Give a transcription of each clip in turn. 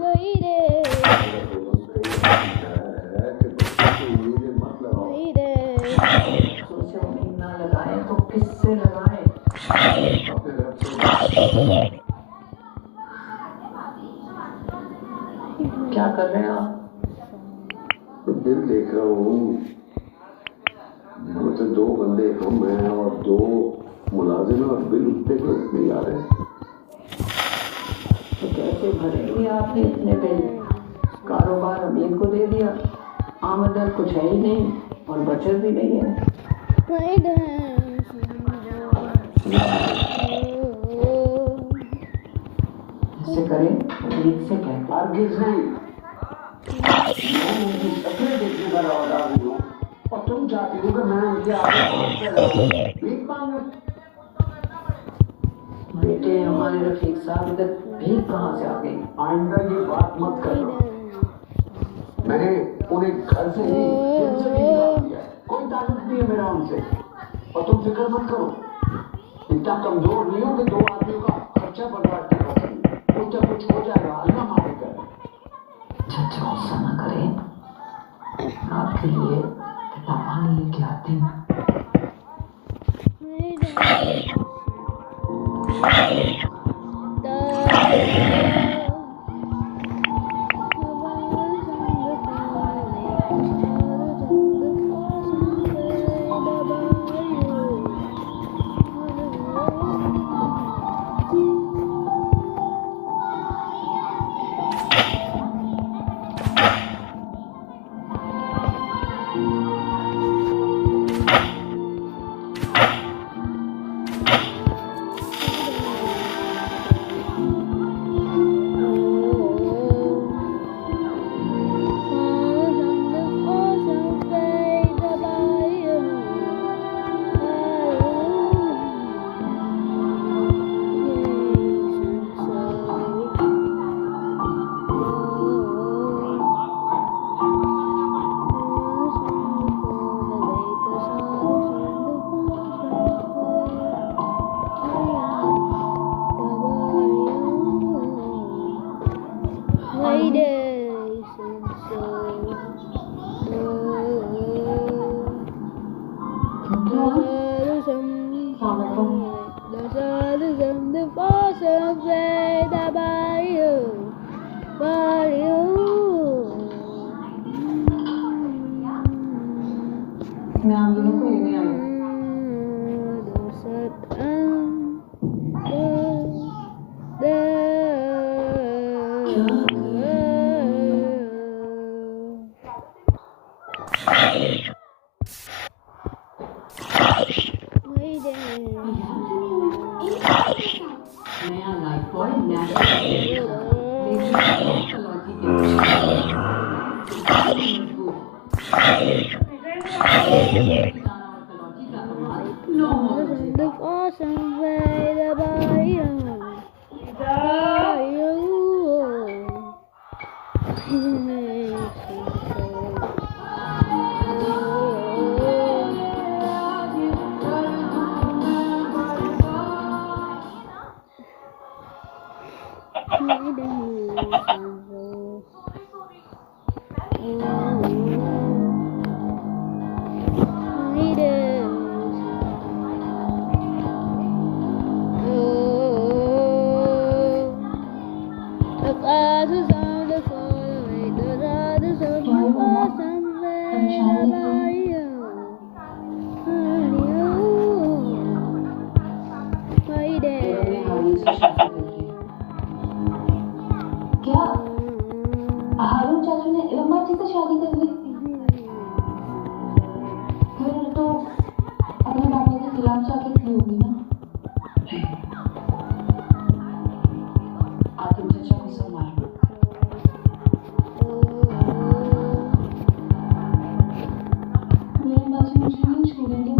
वही रे सोचो ना लगाए तो किससे लगाए? क्या कर रहे हैं आप? बिल देख रहा हूँ। तो 2 बंदे हम हैं और 2 मुलाजिम और बिल उतने के उतने आ रहे हैं। तो कैसे भरेंगे आपने इतने बिल? कारोबार अमीर को दे दिया, आमदन कुछ है ही नहीं और बचत भी नहीं है। ऐसे करें ठीक से कहता आर्गिज नहीं, अपने देखने का रवादार नहीं हूँ और तुम चाहती हो कि मैं उनके आगे भीख मांगूं। बेटे हमारे रफीक साहब इधर भीख कहाँ से आ गई? आइंदा ये बात मत करना। मैंने उन्हें घर से ही दिल से भी निकाल दिया है। कोई ताल्लुक नहीं है मेरा उनसे और तुम फिक्र मत करो। इतना कमजोर नहीं हो कि 2 आदमियों का खर्चा बर्बाद कर सकूं। कुछ ना कुछ हो जाएगा, अल्लाह माफ करे। चाचा गुस्सा ना करें, आपके लिए किताब लेके आती हूँ। मैं आप दोनों को लेने आई हूँ। नया लाइफ बॉय क्या हारून चाचू ने लंबा जी से शादी कर ली? फिर तो अपने पापा के खिलाफ जाके खड़ी होगी ना? आतिम चाचा को सब मारो। मेरे बाजी मुझे नहीं छोड़ेंगे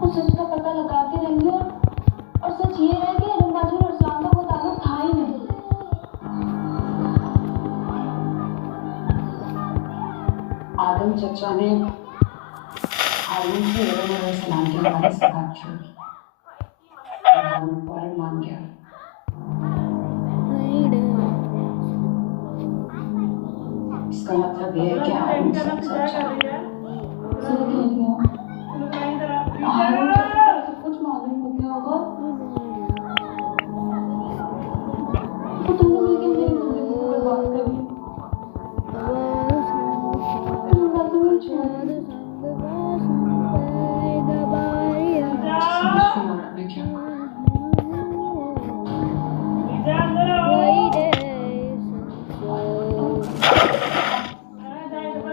वो सच का पता लगा के रहेंगे और सच ये है कि रंबाजी और इस्लाम का कोई ताल्लुक था ही नहीं। आदम चचा ने हारून से इब्राहिम अलैहिस्सलाम के बारे से बात छोड़ी और हारून फौरन मान गया। इसका मतलब ये है कि हारून सबसे अच्छा है। सही कह रही हो हारून को तो सब कुछ मालूम हो गया होगा तो तुमने मिलकर मेरी जिंदगी को बर्बाद कर दी तुम बात में छोड़ समझ को मारा मैं क्या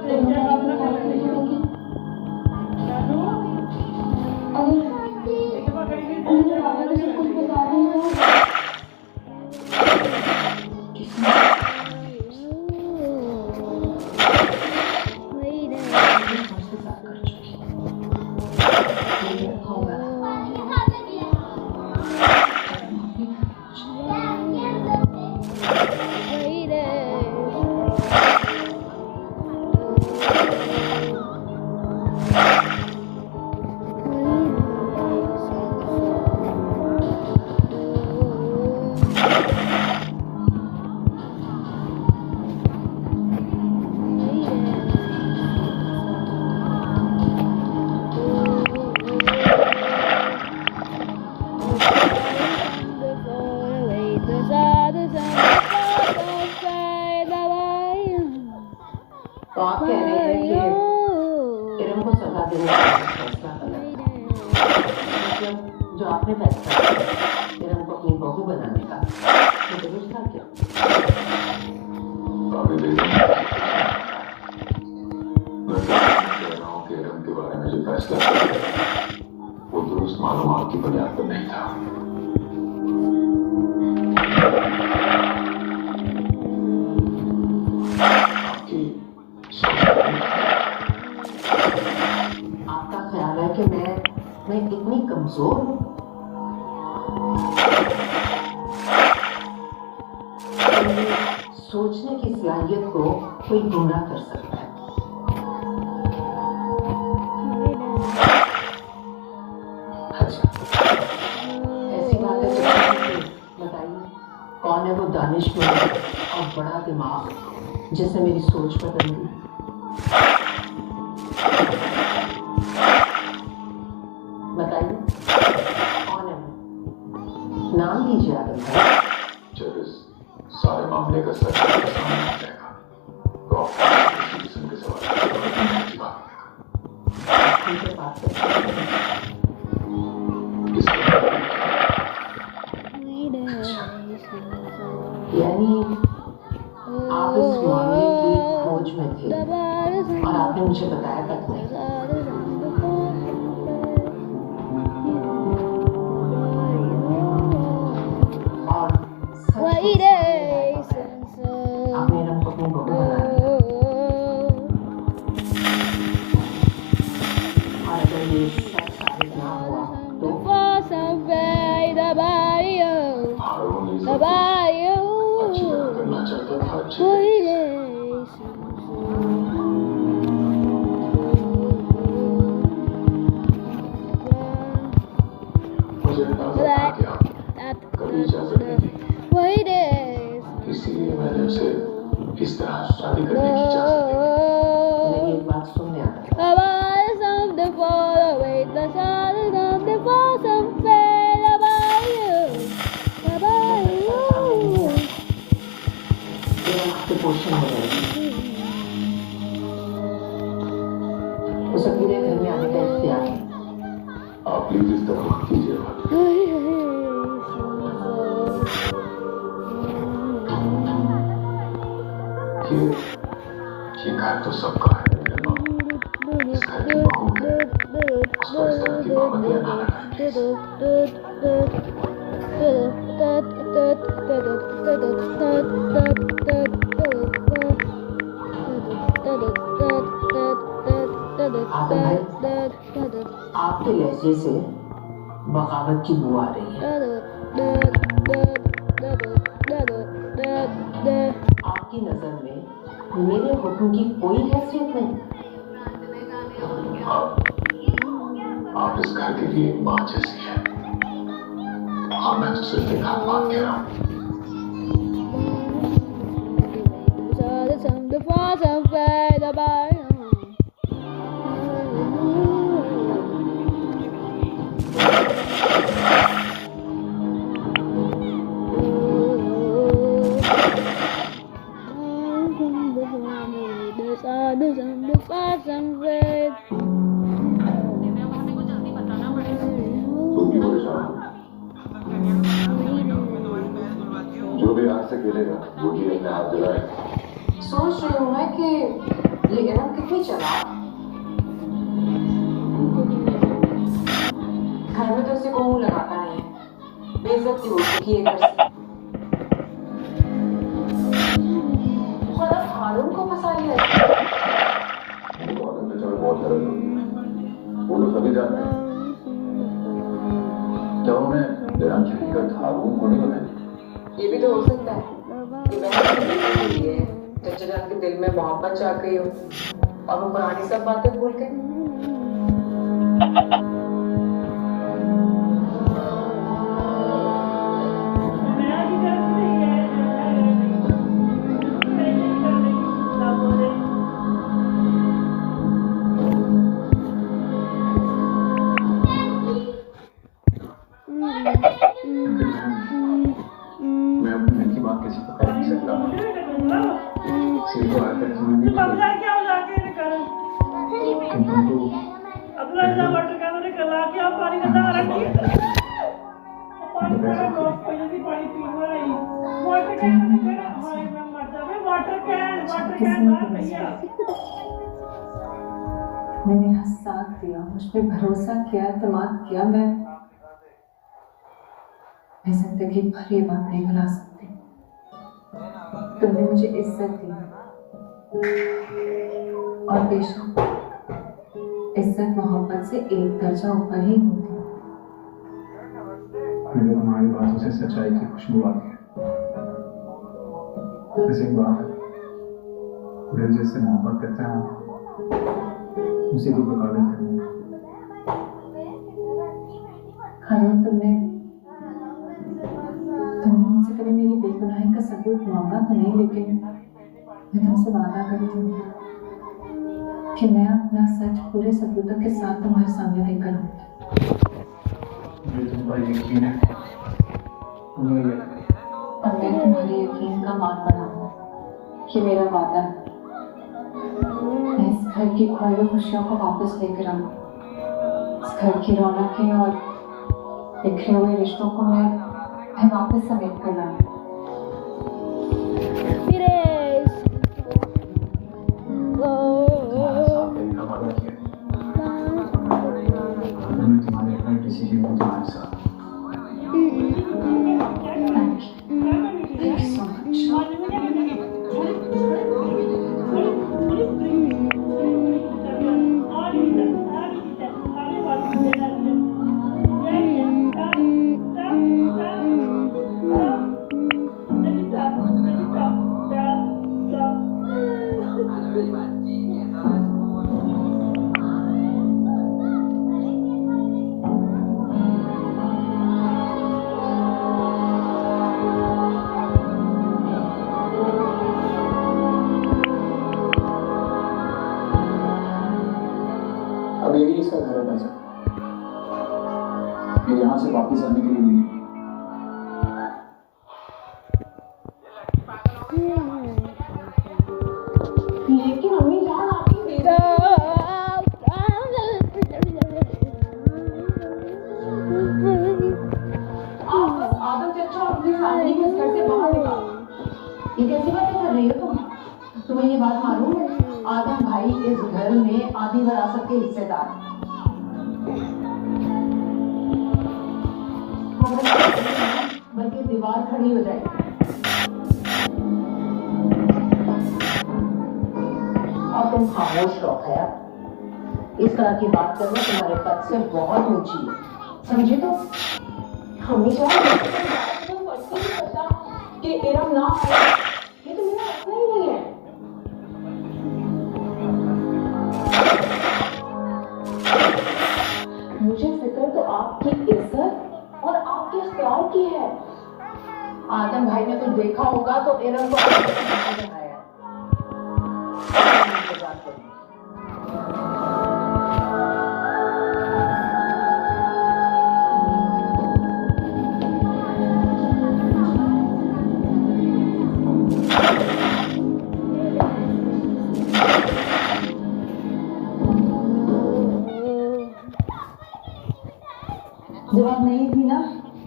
तुमने अपने घर पे लगी अगर उन्होंने बाबा ने सब कुछ बता दिया किसने हमसे बात कर चुकी ये होगा तो आप कह रहे हैं कि इरम को सजा देने का फैसला गलत था मतलब जो आपने फैसला किया इरम को अपनी बहू बनाने का वो दुरुस्त था क्या अभी देखिए मैं कह रहा हूँ कि इरम के बारे में जो फैसला किया वो दुरुस्त मालूमात की बुनियाद पर नहीं था आपकी आपका ख्याल है कि मैं इतनी कमजोर हूँ मेरी सोचने की सलाहियत को कोई गुमराह कर सकता है अच्छा ऐसी बात है तो बताइए कौन है वो दानिशमंद और बड़ा दिमाग जिसने मेरी सोच बदल दी बताइए कौन है वो नाम लीजिए आदम भाई जब इस सारे मामले का सच आपके सामने आ जाएगा तो आप किसी किस्म के सवाल का जवाब नहीं दे पाएंगे। ठीक है बात करते हैं इसके बाद यानी आप इस मामले की खोज में थे और आपने मुझे बताया तक नहीं और सच को सामने बताया। आपने इरम को अपनी बहू बना दिया और अगर ये सच साबित ना हुआ तो हारून ये सब कुछ अच्छी तरह करना चाहता था अच्छी तरीके से। मुझे अंदाजा था कि आप कभी इजाजत नहीं देंगे इसीलिए मैंने उसे इस तरह शादी करने की इजाजत दी मेरी एक बात सुनने आ रहा है पोषण हो जाएगी उसे पूरे घर में आने का इख्तियार है आप प्लीज इस तरह मत कीजिए ये घर तो सबका है मेरे माँ इस घर की बहू है उसको इस तरह की पाबंदियां ना लगाएं आदम भाई आपके लहजे से बगावत की बू आ रही है आपकी नजर में मेरे हुक्म की कोई हैसियत नहीं आप इस घर के लिए एक माँ जैसी है हाँ मैं तो सिर्फ एक हाथ बात कह रहा हूँ से खेलेगा वो भी अपने हाथ जलाए। सोच रही हूँ मैं कि ये इरम कितनी चला। घर में तो उसे को मुंह लगाता नहीं है, बेइज्जती हो चुकी है घर से। और अब हारून को फंसा लिया है। बहुत दर्द होगी वो लोग सभी जानते हैं। क्या उन्हें इरम की हकीकत हारून को नहीं बताई? ये भी तो हो सकता है कि बहन की है चचा के दिल में मोहब्बत जाग गई हो और वो पुरानी सब बातें भूल गए। मैं अपने दिल की बात किसी को कह नहीं सकता। सिर्फ तो आकर तुम्हें भी तुमको मैंने यहाँ साथ दिया, मुझ पे भरोसा किया, एतमाद किया। मैं जिंदगी भर ये बात नहीं भुला सकती। तुमने मुझे इज्जत दी और बेशक इज्जत मोहब्बत से एक दर्जा ऊपर ही होती है। मुझे तुम्हारी बातों से सच्चाई की खुशबू आती है। बस एक बात है, दिल जिससे मोहब्बत करते हैं उसी को प्रभावित करना। हारून, तुमने मुझसे कभी मेरी बेगुनाही का सबूत मांगा तो नहीं, लेकिन मैं तुमसे वादा करती हूँ कि मैं अपना सच पूरे सबूतों के साथ तुम्हारे सामने लेकर आऊंगी। मुझे तुम पर यकीन है और मैं तुम्हारे यकीन का मान बनाऊंगा। ये मेरा वादा है। मैं इस घर की खोई खुशियों को वापस लेकर आऊंगी। इस घर की रौनकें और बिखरे हुए रिश्तों को मैं वापस समेट कर लाऊंगी। तुम्हारे हर किसी की मौत तुम्हारे साथ। Thank you so much. अब यही इसका घर है पैसा। ये यहाँ से वापस आने के लिए नहीं है। लेकिन अम्मी जान आपकी आदम चचा और अपनी फैमिली को इस घर से बाहर निकालो। ये कैसी बातें कर रही हो तुम? तुम्हें ये बात मालूम है? आदम भाई इस घर में आधी विरासत के हिस्सेदार हैं। बल्कि दीवार खड़ी हो जाएगी। और तुम खामोश रहो खैर। इस तरह की बात करना तुम्हारे पद से बहुत ऊंची है, समझे? तो हमेशा तो फर्स्ट ही पता कि इरम ना आए, ये तो मेरा अपना ही नहीं है। मुझे फिक्र तो आपकी इज्जत और आपके इख्तियार की है। आदम भाई ने तो देखा होगा तो इरम को बनाया। जब आप नहीं थी ना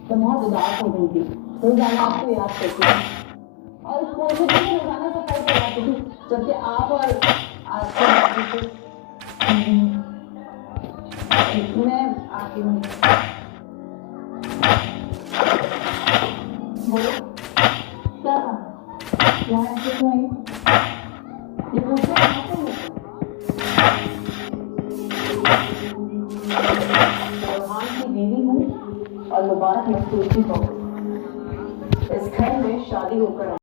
तो बहुत उदास हो गई थी। रोजाना आपको याद करती थी। पोछे भी रोजाना सफाई करवाती थी, जबकि आप और आपके मैं आती हूँ। बोलो क्या कहा? यहाँ ऐसे क्यों आई? ये पूछो कहाँ से हो? चौहान की बीवी हूँ और मुबारक मस्तूर की बहू। इस घर में शादी होकर आई।